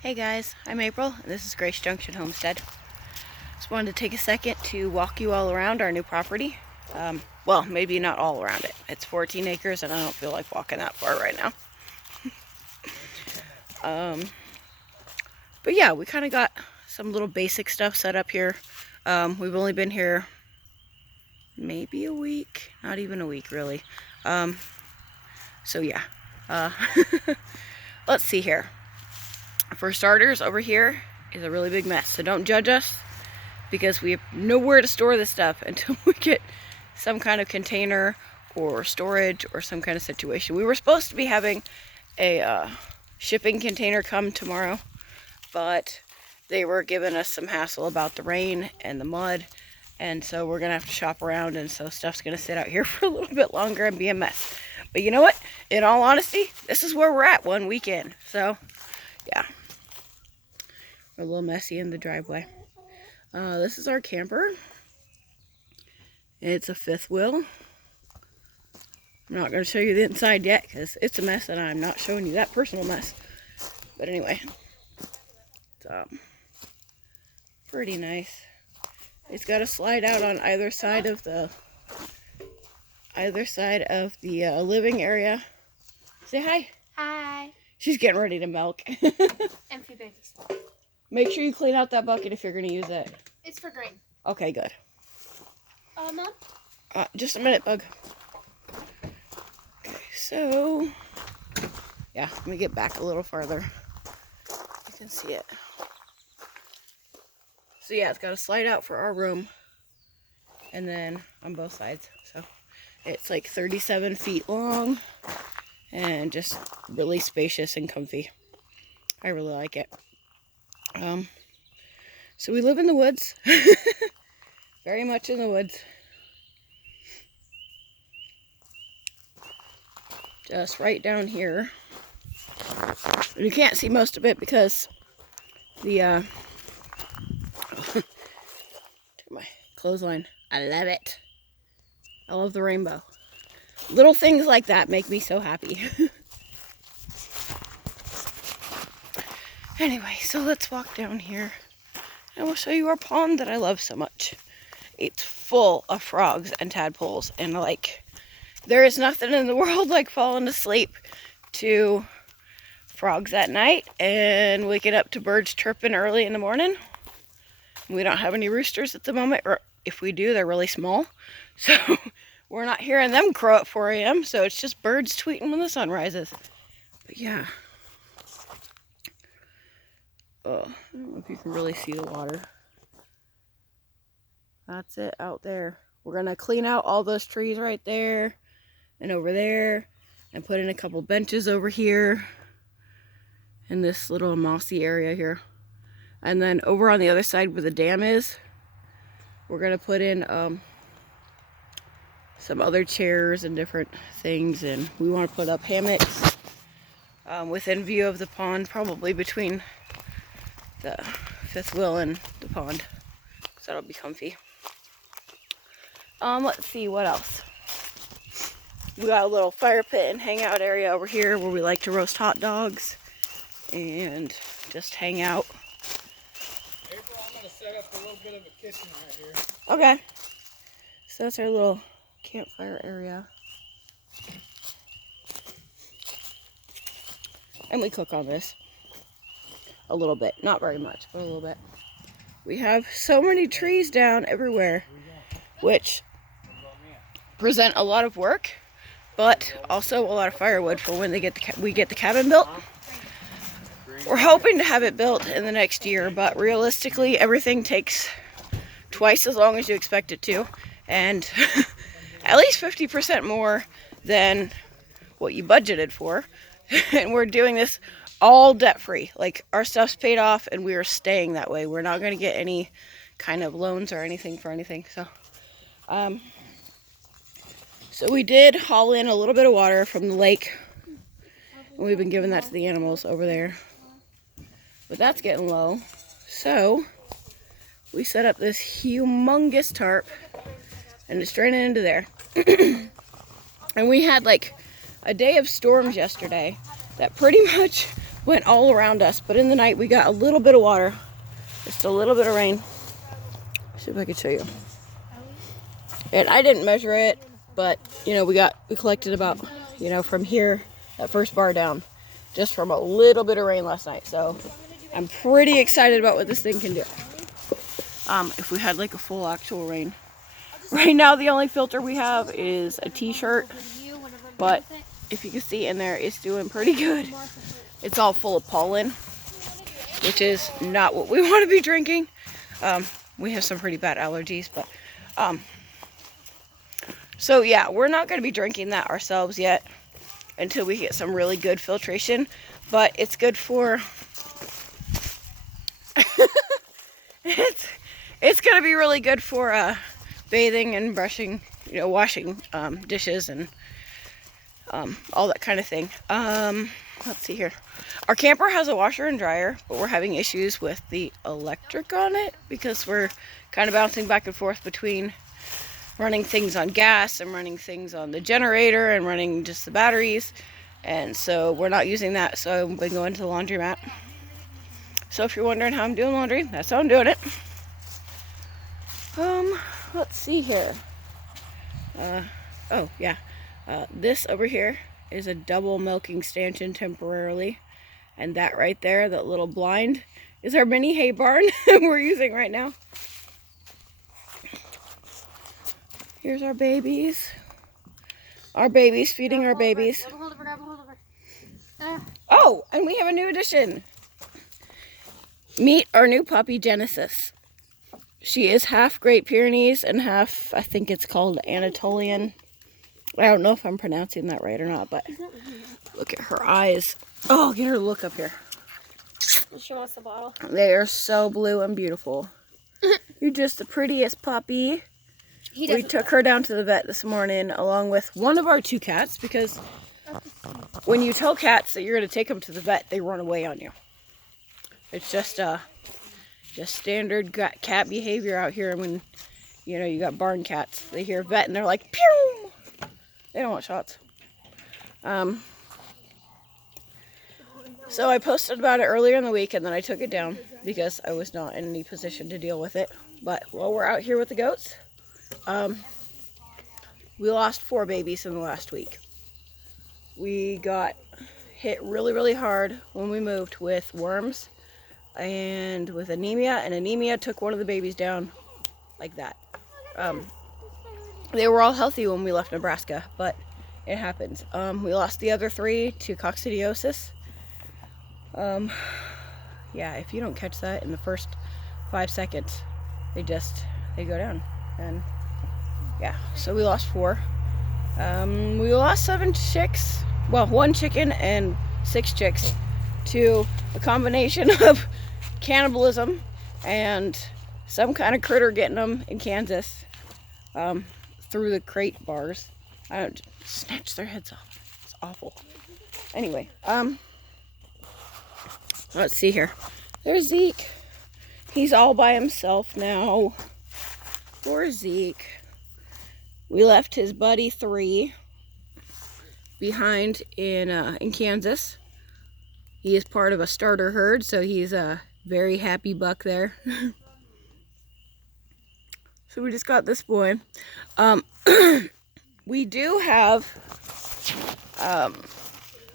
Hey guys, I'm April, and this is Grace Junction Homestead. Just wanted to take a second to walk you all around our new property. Well, maybe not all around it. It's 14 acres, and I don't feel like walking that far right now. But yeah, we kind of got some little basic stuff set up here. We've only been here maybe a week, not even a week really. So yeah, let's see here. For starters, over here is a really big mess, so don't judge us because we have nowhere to store this stuff until we get some kind of container or storage or some kind of situation. We were supposed to be having a shipping container come tomorrow, but they were giving us some hassle about the rain and the mud, and so we're gonna have to shop around, and so stuff's gonna sit out here for a little bit longer and be a mess. But you know what? In all honesty, this is where we're at one weekend. So yeah, we're a little messy in the driveway. This is our camper. It's a fifth wheel. I'm not going to show you the inside yet because it's a mess and I'm not showing you that personal mess. But anyway, it's pretty nice. It's got a slide out on either side of the living area. Say hi. Hi. She's getting ready to milk. And few babies. Make sure you clean out that bucket if you're going to use it. It's for grain. Okay, good. Mom? Just a minute, Bug. Okay, so, yeah, let me get back a little farther. You can see it. So yeah, it's got a slide out for our room, and then on both sides. So it's like 37 feet long, and just really spacious and comfy. I really like it. So we live in the woods. Very much in the woods. Just right down here. And you can't see most of it because the my clothesline. I love it. I love the rainbow. Little things like that make me so happy. Anyway, so let's walk down here and we'll show you our pond that I love so much. It's full of frogs and tadpoles, and like, there is nothing in the world like falling asleep to frogs at night and waking up to birds chirping early in the morning. We don't have any roosters at the moment, or if we do, they're really small. So we're not hearing them crow at 4 a.m. So it's just birds tweeting when the sun rises. But yeah. Oh, I don't know if you can really see the water. That's it out there. We're going to clean out all those trees right there and over there and put in a couple benches over here in this little mossy area here. And then over on the other side where the dam is, we're going to put in some other chairs and different things. And we want to put up hammocks within view of the pond, probably between the fifth wheel and the pond. So that'll be comfy. Let's see what else. We got a little fire pit and hangout area over here where we like to roast hot dogs and just hang out. April, I'm gonna set up a little bit of a kitchen right here. Okay. So that's our little campfire area. And we cook on this. A little bit. Not very much, but a little bit. We have so many trees down everywhere, which present a lot of work, but also a lot of firewood for when we get the cabin built. We're hoping to have it built in the next year, but realistically everything takes twice as long as you expect it to, and at least 50% more than what you budgeted for. And we're doing this all debt-free. Like, our stuff's paid off and we are staying that way. We're not going to get any kind of loans or anything for anything. So we did haul in a little bit of water from the lake, and we've been giving that to the animals over there. But that's getting low. So we set up this humongous tarp and it's draining into there. And we had like a day of storms yesterday that pretty much went all around us, but in the night we got a little bit of water, just a little bit of rain. See if I can show you. And I didn't measure it, but you know, we collected about, you know, from here, that first bar down, just from a little bit of rain last night. So I'm pretty excited about what this thing can do. If we had like a full actual rain. Right now the only filter we have is a t-shirt, but if you can see in there, it's doing pretty good. It's all full of pollen, which is not what we want to be drinking. We have some pretty bad allergies, but so yeah, we're not going to be drinking that ourselves yet until we get some really good filtration, but it's good for it's going to be really good for bathing and brushing, you know, washing dishes and all that kind of thing. Let's see here. Our camper has a washer and dryer, but we're having issues with the electric on it because we're kind of bouncing back and forth between running things on gas and running things on the generator and running just the batteries. And so we're not using that, so I've been going to the laundromat. So if you're wondering how I'm doing laundry, that's how I'm doing it. Let's see here. Oh yeah. This over here is a double milking stanchion temporarily. And that right there, that little blind, is our mini hay barn we're using right now. Here's our babies. Our babies, feeding our babies. Oh, and we have a new addition. Meet our new puppy, Genesis. She is half Great Pyrenees and half, I think it's called Anatolian. I don't know if I'm pronouncing that right or not, but look at her eyes. Oh, get her to look up here. She wants the bottle. They are so blue and beautiful. You're just the prettiest puppy. We took her down to the vet this morning along with one of our 2 cats because when you tell cats that you're going to take them to the vet, they run away on you. It's just standard cat behavior out here. When, you know, you got barn cats, they hear vet and they're like, pew! They don't want shots. So I posted about it earlier in the week and then I took it down because I was not in any position to deal with it. But while we're out here with the goats, we lost 4 babies in the last week. We got hit really, really hard when we moved with worms and with anemia, and anemia took one of the babies down like that. They were all healthy when we left Nebraska, but it happens. We lost the other 3 to coccidiosis. Yeah, if you don't catch that in the first 5 seconds, they go down. And yeah, so we lost 4. We lost 7 chicks, well, 1 chicken and 6 chicks to a combination of cannibalism and some kind of critter getting them in Kansas through the crate bars. I don't snatch their heads off. It's awful. Anyway, let's see here. There's Zeke. He's all by himself now. Poor Zeke. We left his buddy 3 behind in Kansas. He is part of a starter herd, so he's a very happy buck there. So we just got this boy. We do have,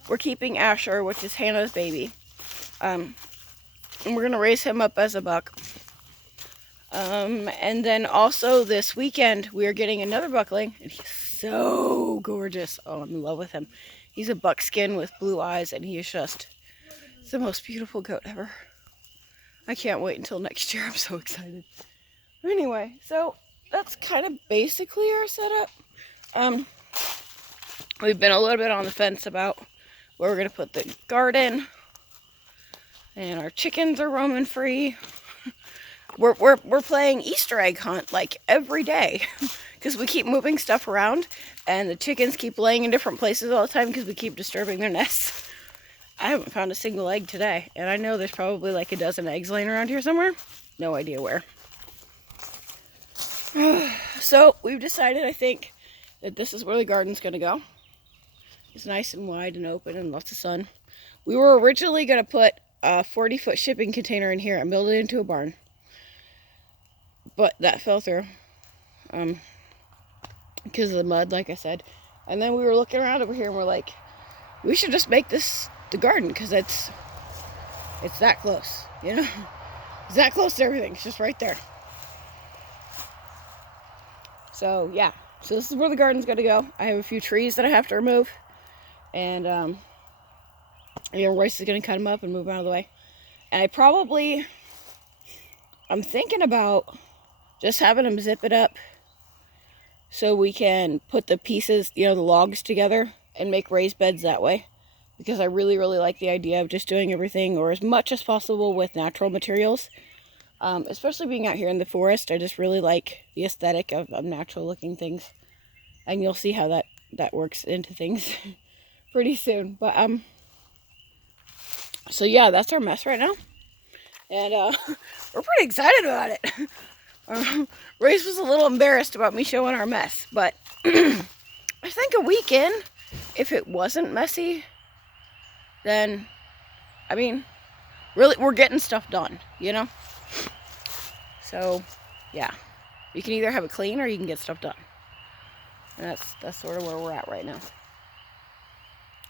we're keeping Asher, which is Hannah's baby. And we're going to raise him up as a buck. And then also this weekend, we are getting another buckling. And he's so gorgeous. Oh, I'm in love with him. He's a buckskin with blue eyes, and he is just the most beautiful goat ever. I can't wait until next year. I'm so excited. Anyway, so that's kind of basically our setup. We've been a little bit on the fence about where we're going to put the garden. And our chickens are roaming free. We're playing Easter egg hunt like every day because we keep moving stuff around and the chickens keep laying in different places all the time because we keep disturbing their nests. I haven't found a single egg today, and I know there's probably like a dozen eggs laying around here somewhere. No idea where. So we've decided, I think, that this is where the garden's going to go. It's nice and wide and open and lots of sun. We were originally going to put a 40-foot shipping container in here and build it into a barn. But that fell through. Because of the mud, like I said. And then we were looking around over here and we're like, we should just make this the garden because it's that close, you know? It's that close to everything. It's just right there. So, yeah. So this is where the garden's going to go. I have a few trees that I have to remove. And, Royce is going to cut them up and move them out of the way. And I'm thinking about just having them zip it up so we can put the pieces, the logs together and make raised beds that way. Because I really, really like the idea of just doing everything or as much as possible with natural materials. Especially being out here in the forest, I just really like the aesthetic of natural looking things. And you'll see how that works into things pretty soon. But, so yeah, that's our mess right now. And, we're pretty excited about it. Race was a little embarrassed about me showing our mess, but I think a week in, if it wasn't messy, then, I mean, really, we're getting stuff done, So, yeah, you can either have it clean or you can get stuff done. And that's sort of where we're at right now.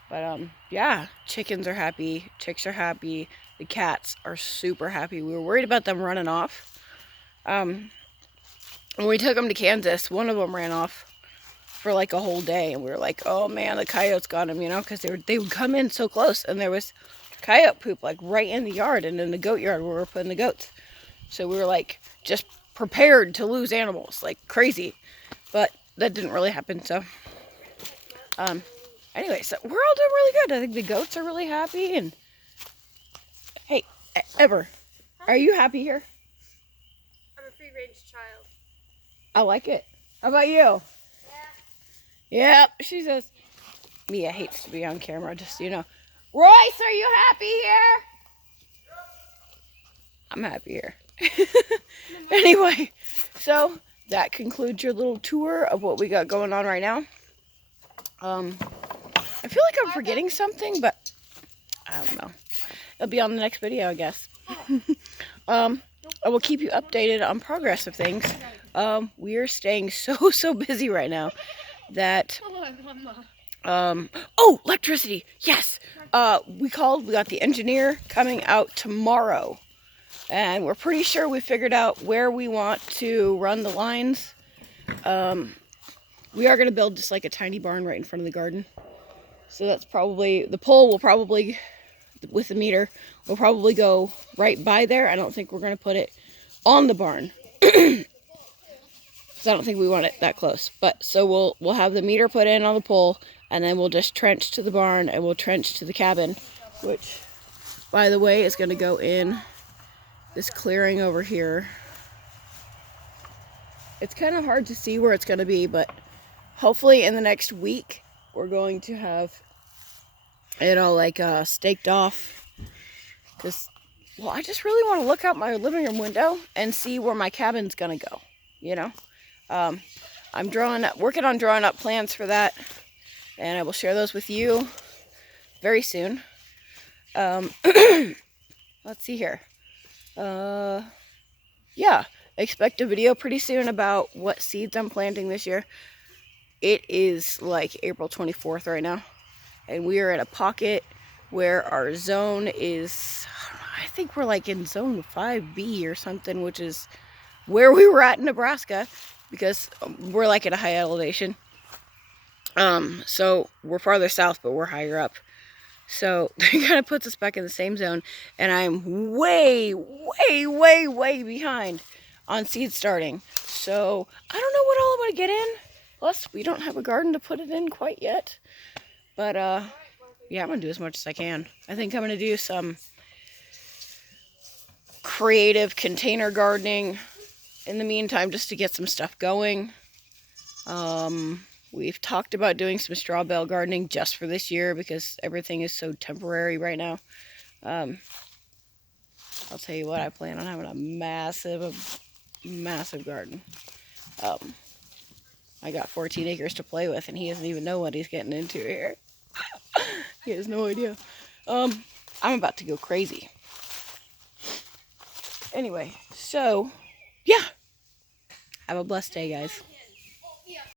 But, yeah, chickens are happy, chicks are happy, the cats are super happy. We were worried about them running off. When we took them to Kansas, one of them ran off for like a whole day, and we were like, oh man, the coyotes got him, because they would come in so close, and there was coyote poop like right in the yard and in the goat yard where we were putting the goats. So we were like just prepared to lose animals like crazy, but that didn't really happen. So anyway, so we're all doing really good. I think the goats are really happy. And hey, Ever, are you happy here? I'm a free-range child. I like it. How about you? Yep, she says. Mia hates to be on camera, just so you know. Royce, are you happy here? I'm happy here. Anyway, so that concludes your little tour of what we got going on right now. I feel like I'm forgetting something, but I don't know. It'll be on the next video, I guess. I will keep you updated on progress of things. We are staying so busy right now that oh, electricity, yes. We got the engineer coming out tomorrow, and we're pretty sure we figured out where we want to run the lines. We are going to build just like a tiny barn right in front of the garden, so that's probably the pole will probably, with the meter, will probably go right by there. I don't think we're going to put it on the barn. So I don't think we want it that close. But so we'll have the meter put in on the pole, and then we'll just trench to the barn, and we'll trench to the cabin, which, by the way, is going to go in this clearing over here. It's kind of hard to see where it's going to be, but hopefully in the next week we're going to have it all like staked off. Well, I just really want to look out my living room window and see where my cabin's going to go, I'm working on drawing up plans for that, and I will share those with you very soon. Let's see here. Yeah, expect a video pretty soon about what seeds I'm planting this year. It is like April 24th right now, and we are at a pocket where our zone is, I think we're like in zone 5B or something, which is where we were at in Nebraska, because we're like at a high elevation. So we're farther south, but we're higher up. So that kind of puts us back in the same zone, and I'm way behind on seed starting. So I don't know what all I'm going to get in. Plus, we don't have a garden to put it in quite yet. But, yeah, I'm going to do as much as I can. I think I'm going to do some creative container gardening in the meantime, just to get some stuff going. We've talked about doing some straw bale gardening just for this year because everything is so temporary right now. I'll tell you what, I plan on having a massive garden. I got 14 acres to play with, and he doesn't even know what he's getting into here. He has no idea. I'm about to go crazy. Anyway, so yeah. Have a blessed day, guys.